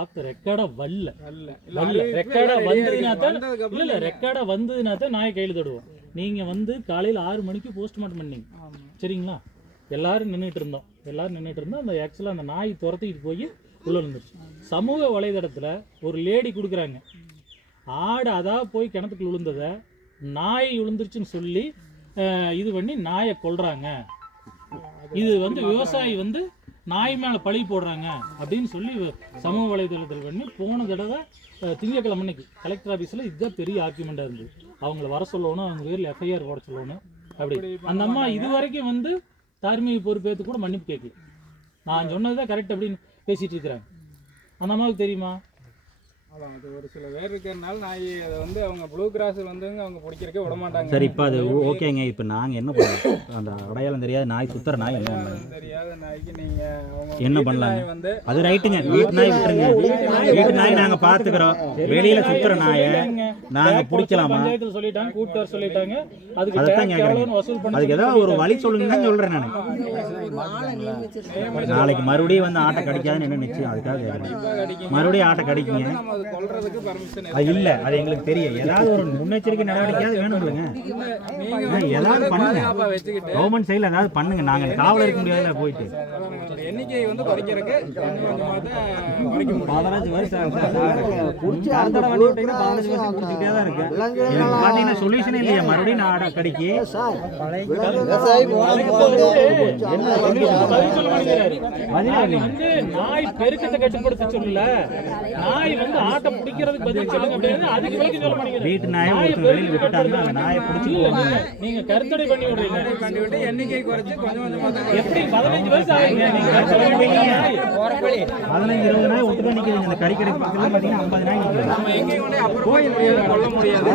Of ரெக்கார்டா ரெக்கார்டா வந்ததுனா தான் நாயை கையில் தடுவோம். நீங்கள் வந்து காலையில் 6 மணிக்கு போஸ்ட்மார்ட்டம் பண்ணீங்க சரிங்களா? எல்லாரும் நின்றுட்டு இருந்தோம். அந்த ஆக்சுவலாக அந்த நாய் துரத்திக்கிட்டு போய் உள்ள விழுந்துருச்சு. சமூக வலைதளத்தில் ஒரு லேடி கொடுக்குறாங்க, ஆடு அதாவது போய் கிணத்துக்குள்ள விழுந்ததை நாய் விழுந்துருச்சுன்னு சொல்லி இது பண்ணி நாயை கொல்றாங்க. இது வந்து விவசாயி வந்து நாய் மேலே பழி போடுறாங்க அப்படின்னு சொல்லி சமூக வலைதளத்தில் பண்ணி போன தடவை திங்கக்கிழமை அன்னைக்கு கலெக்டர் ஆஃபீஸில் இதுதான் பெரிய ஆர்குமெண்ட்டாக இருந்தது. அவங்கள வர சொல்லணும், அவங்க பேரில் எஃப்ஐஆர் போட சொல்லணும். அப்படி அந்த அம்மா இது வரைக்கும் வந்து தார்மீக பொறுப்பேற்று கூட மன்னிப்பு கேட்கல. நான் சொன்னது தான் கரெக்ட் அப்படின்னு பேசிகிட்டு இருக்கிறாங்க. அந்த அம்மாவுக்கு தெரியுமா? அதான் அது ஒரு சில பேர் இருக்கிறனால நாய் அதை வந்து அவங்க ப்ளூ கிராஸ் வந்து அவங்க பிடிக்கிறக்கே விட மாட்டாங்க. சரி, இப்போ அது ஓகேங்க. இப்போ நாங்கள் என்ன பண்ணலாம்? அந்த அடையாளம் தெரியாத நாய், சுத்தர நாய் என்ன தெரியாத நாய்க்கு நீங்கள் என்ன பண்ணலாம்? வந்து அது ரைட்டுங்க, வீட்டு நாய் விட்டுருங்க. வீட்டு நாய் நாங்கள் பார்த்துக்கிறோம். வெளியில் சுத்துற நாயை நாங்கள் பிடிக்கலாமா? சொல்லிட்டாங்க, கூப்பிட்டு சொல்லிட்டாங்க. அதுதான் கேட்குறேன். அதுக்கு ஏதாவது ஒரு வழி சொல்லுங்கன்னு சொல்கிறேன் நான். நாளைக்கு மறுபடியும் வந்து ஆட்டை கடிக்காதுன்னு என்ன நிச்சயம்? அதுக்காக கேட்குறேன். மறுபடியும் ஆட்டை கடிக்குங்க இல்ல, அது எங்களுக்கு தெரியும். ஏதாவது ஒரு முன்னெச்சரிக்கை நடவடிக்கையாவது வேணும்ங்க. ஏதாவது பண்ணுங்க, கவர்மெண்ட் சைடில் ஏதாவது பண்ணுங்க. நாங்கள் காவல இருக்க முடியாதுல போயிட்டு. எண்ணிக்கை வந்து குறைக்கிறதுக்கு 15 வருஷம் குடிச்சுக்கிட்டே தான் இருக்கு. பார்த்தீங்கன்னா சொல்யூஷனே இல்லையா? மறுபடியும் நாடா கடிக்கு நாய் பெருக்கத்தை கட்டுப்படுத்த சொல்லல, நாய் வந்து ஆட்டை பிடிக்கிறதுக்கு பதில் சொல்லுங்க அப்படின்னு அதுக்கு வரைக்கும் சொல்ல மாட்டேங்கிறீங்க. வீட்டு நாயை ஒருத்தர் வெளியில் விட்டுட்டாங்க, அந்த நாயை பிடிச்சிட்டு நீங்க கருத்தடை பண்ணி விடுறீங்க. எண்ணிக்கை குறைச்சு கொஞ்சம் கொஞ்சமாக எப்படி 15 வருஷம் ஆகுங்க? நீங்க 15-20 நாய் ஒட்டுக்கா நிற்குதுங்க. இந்த கறிக்கடை பக்கத்துல பார்த்தீங்கன்னா 50 நாய் நிற்குது. எங்கேயும் கொண்டு அப்புறம் போய் கொள்ள முடியாது.